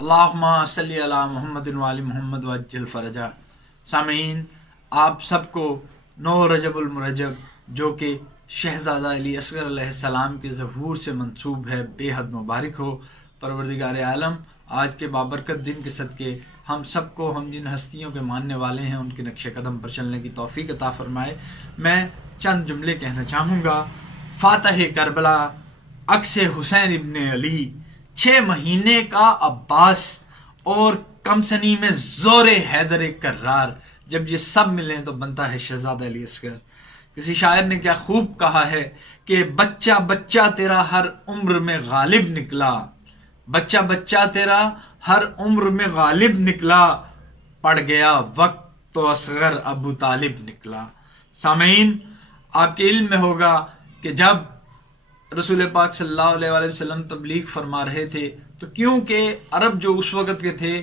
अल्लाहुम्मा सल्ली अला मोहम्मद व आलि मोहम्मद वज्जल फरजा। सामीन, आप सबको 9 रजबुल मुरज्जब जो कि शहज़ादा अली असगर अलैहिस्सलाम के ज़हूर से मंसूब है, बेहद मुबारक हो। परवरदिगार आलम आज के बाबरकत दिन के सदक़े हम सबको, हम जिन हस्तियों के मानने वाले हैं, उनके नक्श कदम पर चलने की तौफ़ीक अता फ़रमाए। मैं चंद जुमले कहना चाहूँगा। फ़ातह करबला अक्स हुसैन इब्न अली, 6 महीने का अब्बास और कमसनी में ज़ोर हैदर कर्रार, जब ये सब मिलें तो बनता है शहज़ादा अली असगर। किसी शायर ने क्या खूब कहा है कि बच्चा बच्चा तेरा हर उम्र में गालिब निकला, बच्चा बच्चा तेरा हर उम्र में गालिब निकला, पड़ गया वक्त तो असगर अबू तालिब निकला। सामीन, आपके इल्म में होगा कि जब रसूल पाक सल्लल्लाहु अलैहि वसल्लम तबलीग फरमा रहे थे, तो क्योंकि अरब जो उस वक़्त के थे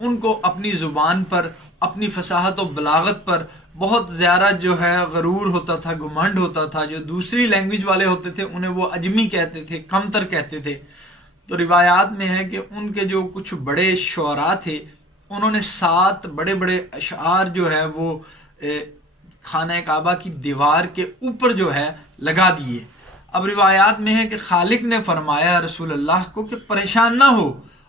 उनको अपनी ज़ुबान पर, अपनी फसाहत और बलागत पर बहुत ज़्यादा जो है गरूर होता था, घुमंड होता था। जो दूसरी लैंग्वेज वाले होते थे उन्हें वो अजमी कहते थे, कमतर कहते थे। तो रिवायात में है कि उनके जो कुछ बड़े शुअरा थे, उन्होंने 7 बड़े बड़े अशआर जो है वो खाना काबा की दीवार के ऊपर जो है लगा दिए। अब रिवायात में है कि खालिक ने फरमाया रसूल अल्लाह को कि परेशान ना हो,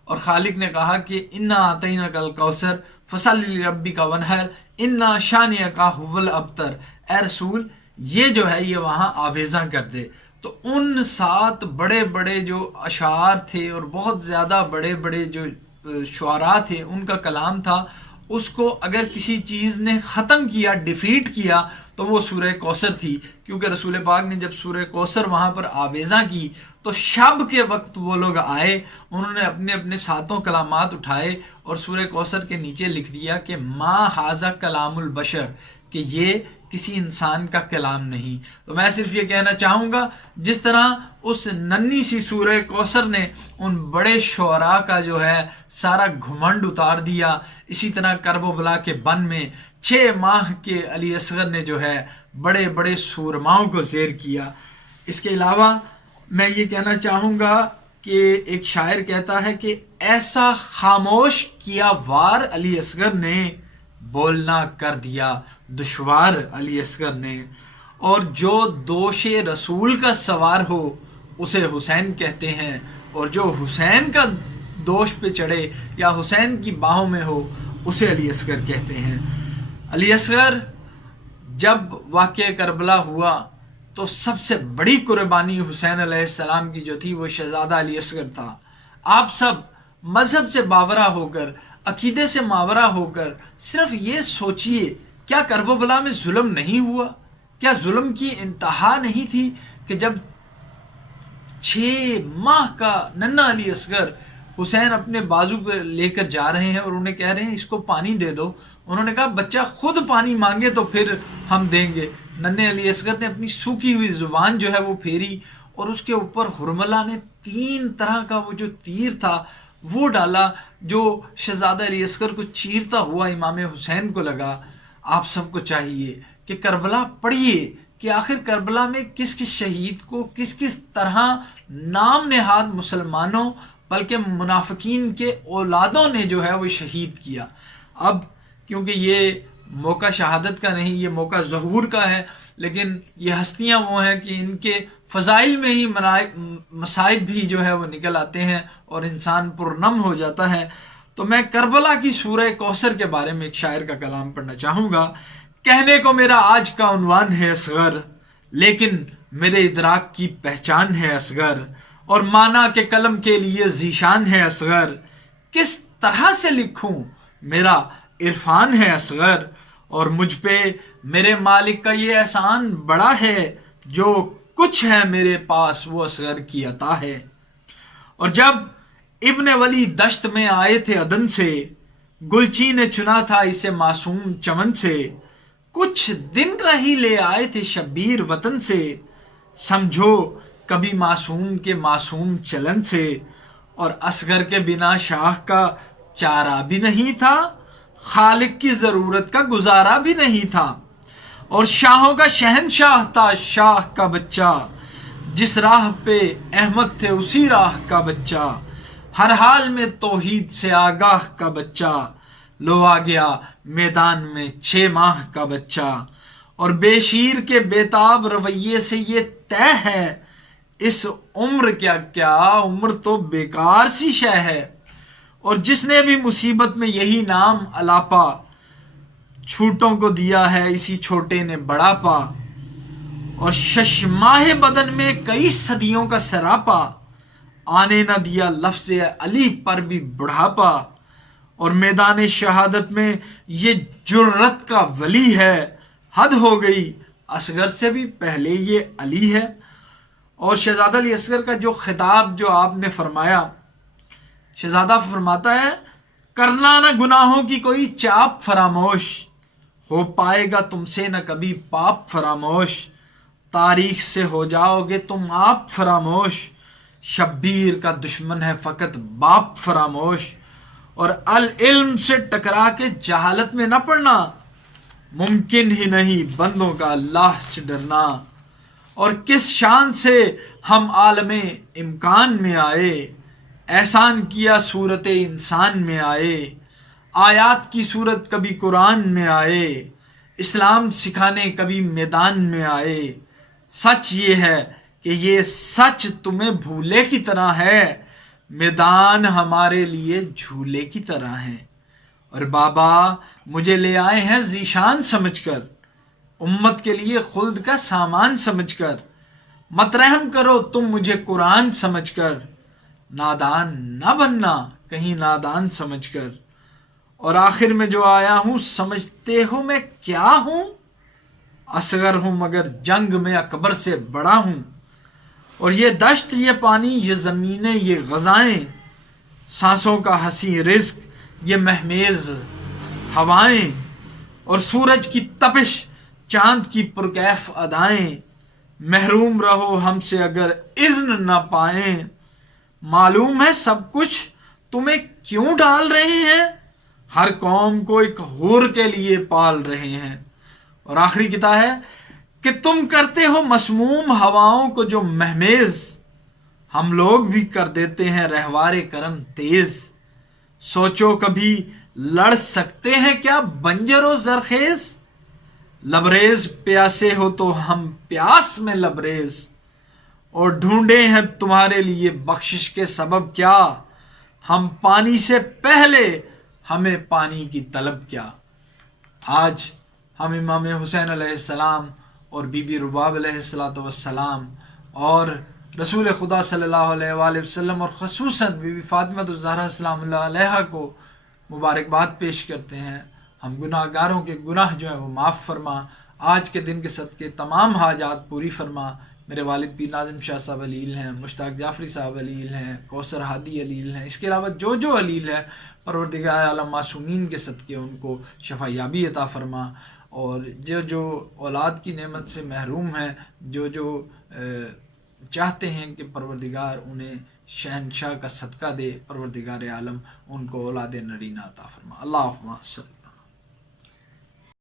और खालिक ने कहा कि इन्ना आतैना कल कौसर फसल्लि लिरब्बिका वनहर इन्ना शानियका हुवल अबतर। ए रसूल, ये जो है ये वहाँ आवेज़ा कर दे। तो उन 7 बड़े बड़े जो अशार थे और बहुत ज़्यादा बड़े बड़े जो शुअरा थे, उनका कलाम था, उसको अगर किसी चीज़ ने ख़त्म किया, डिफीट किया, तो वो सूरह कौसर थी। क्योंकि रसूल पाक ने जब सूरह कौसर वहाँ पर आवेज़ा की तो शब के वक्त वो लोग आए, उन्होंने अपने अपने सातों कलामात उठाए और सूरह कौसर के नीचे लिख दिया कि मा हाजा कलामुल बशर, कि ये किसी इंसान का कलाम नहीं। तो मैं सिर्फ ये कहना चाहूँगा, जिस तरह उस नन्ही सी सूरह कौसर ने उन बड़े शुअरा का जो है सारा घुमंड उतार दिया, इसी तरह करबला के बन में 6 माह के अली असगर ने जो है बड़े बड़े सूरमाओं को ज़ेर किया। इसके अलावा मैं ये कहना चाहूँगा कि एक शायर कहता है कि ऐसा खामोश किया वार अली असगर ने, बोलना कर दिया दुश्वार अली असगर ने। और जो दोषे रसूल का सवार हो उसे हुसैन कहते हैं, और जो हुसैन का दोष पे चढ़े या हुसैन की बाहों में हो उसे अली असगर कहते हैं। अली असगर जब वाक़या करबला हुआ तो सबसे बड़ी कुर्बानी हुसैन अलैहिस्सलाम की जो थी वो शहज़ादा अली असगर था। आप सब मज़हब से बावरा होकर, अकीदे से मावरा होकर सिर्फ ये सोचिए, क्या करबला में जुल्म नहीं हुआ? क्या जुल्म की इंतहा नहीं थी कि जब 6 माह का नन्हा अली असगर हुसैन अपने बाजू पे लेकर जा रहे हैं और उन्हें कह रहे हैं इसको पानी दे दो। उन्होंने कहा बच्चा खुद पानी मांगे तो फिर हम देंगे। नन्हे अली असगर ने अपनी सूखी हुई जुबान जो है वो फेरी और उसके ऊपर हुरमला ने 3 तरह का वो जो तीर था वो डाला, जो शहज़ादा अली असगर को चीरता हुआ इमाम हुसैन को लगा। आप सबको चाहिए कि करबला पढ़िए कि आखिर करबला में किस किस शहीद को किस किस तरह नाम नेहाद मुसलमानों बल्कि मुनाफिकीन के औलादों ने जो है वो शहीद किया। अब क्योंकि ये मौका शहादत का नहीं, ये मौका ज़हूर का है, लेकिन ये हस्तियां वो हैं कि इनके फ़ज़ाइल में ही मसाइब भी जो है वो निकल आते हैं और इंसान पुरनम हो जाता है। तो मैं करबला की सूरह कौसर के बारे में एक शायर का कलाम पढ़ना चाहूँगा। कहने को मेरा आज का उन्वान है असगर, लेकिन मेरे इदराक की पहचान है असगर, और माना के कलम के लिए ज़ीशान है असगर। किस तरह से लिखूं मेरा इरफान है असगर, और मुझ पे मेरे मालिक का ये एहसान बड़ा है, जो कुछ है मेरे पास वो असगर की अता है। और जब इब्ने वली दश्त में आए थे अदन से, गुलची ने चुना था इसे मासूम चमन से, कुछ दिन का ही ले आए थे शब्बीर वतन से, समझो कभी मासूम के मासूम चलन से, और असगर के बिना शाह का चारा भी नहीं था, खालिक की ज़रूरत का गुजारा भी नहीं था, और शाहों का शहनशाह था शाह का बच्चा, जिस राह पे अहमद थे उसी राह का बच्चा, ہر حال میں توحید سے آگاہ کا بچہ، لو آ گیا میدان میں 6 ماہ کا بچہ، اور بے شیر کے بےتاب رویے سے یہ طے ہے، اس عمر کیا عمر تو بیکار سی شے ہے، اور جس نے بھی مصیبت میں یہی نام الاپا، چھوٹوں کو دیا ہے اسی چھوٹے نے بڑا پا، اور ششماہ بدن میں کئی صدیوں کا سراپا، آنے نہ دیا لفظ علی پر بھی بڑھاپا، اور میدان شہادت میں یہ جرت کا ولی ہے، حد ہو گئی اصغر سے بھی پہلے یہ علی ہے۔ اور شہزادہ علی اصغر کا جو خطاب جو آپ نے فرمایا، شہزادہ فرماتا ہے، کرنا نہ گناہوں کی کوئی چاپ فراموش، ہو پائے گا تم سے نہ کبھی پاپ فراموش، تاریخ سے ہو جاؤ گے تم آپ فراموش، شبیر کا دشمن ہے فقط باپ فراموش، اور العلم سے ٹکرا کے جہالت میں نہ پڑنا، ممکن ہی نہیں بندوں کا اللہ سے ڈرنا، اور کس شان سے ہم عالم امکان میں آئے، احسان کیا صورت انسان میں آئے، آیات کی صورت کبھی قرآن میں آئے، اسلام سکھانے کبھی میدان میں آئے، سچ یہ ہے کہ یہ سچ تمہیں بھولے کی طرح ہے، میدان ہمارے لیے جھولے کی طرح ہے، اور بابا مجھے لے آئے ہیں ذیشان سمجھ کر، امت کے لیے خلد کا سامان سمجھ کر، مت رحم کرو تم مجھے قرآن سمجھ کر، نادان نہ بننا کہیں نادان سمجھ کر، اور آخر میں جو آیا ہوں سمجھتے ہو میں کیا ہوں، اصغر ہوں مگر جنگ میں اکبر سے بڑا ہوں، اور یہ دشت یہ پانی یہ زمینیں یہ غذائیں، سانسوں کا حسین رزق یہ مہمیز ہوائیں، اور سورج کی تپش چاند کی پرکیف ادائیں، محروم رہو ہم سے اگر اذن نہ پائیں، معلوم ہے سب کچھ تمہیں کیوں ڈال رہے ہیں، ہر قوم کو ایک حور کے لیے پال رہے ہیں، اور آخری کتاب ہے کہ تم کرتے ہو مسموم ہواؤں کو جو مہمیز، ہم لوگ بھی کر دیتے ہیں رہوار کرم تیز، سوچو کبھی لڑ سکتے ہیں کیا بنجر و زرخیز، لبریز پیاسے ہو تو ہم پیاس میں لبریز، اور ڈھونڈے ہیں تمہارے لیے بخشش کے سبب کیا، ہم پانی سے پہلے ہمیں پانی کی طلب کیا۔ آج ہم امام حسین علیہ السلام اور بی بی رباب علیہ السلام اور رسول خدا صلی اللہ علیہ وآلہ وسلم اور خصوصاً بی بی فاطمہ الزہرا السلام اللہ علیہا کو مبارکباد پیش کرتے ہیں۔ ہم گناہ گاروں کے گناہ جو ہیں وہ معاف فرما، آج کے دن کے صدقے تمام حاجات پوری فرما۔ میرے والد پیر ناظم شاہ صاحب علیل ہیں، مشتاق جعفری صاحب علیل ہیں، کوثر ہادی علیل ہیں، اس کے علاوہ جو علیل ہے پروردگار عالم معصومین کے صدقے ان کو شفا یابی عطا فرما، اور جو اولاد کی نعمت سے محروم ہیں، جو چاہتے ہیں کہ پروردگار انہیں شہنشاہ کا صدقہ دے، پروردگار عالم ان کو اولاد نرینہ عطا فرما۔ اللہم صل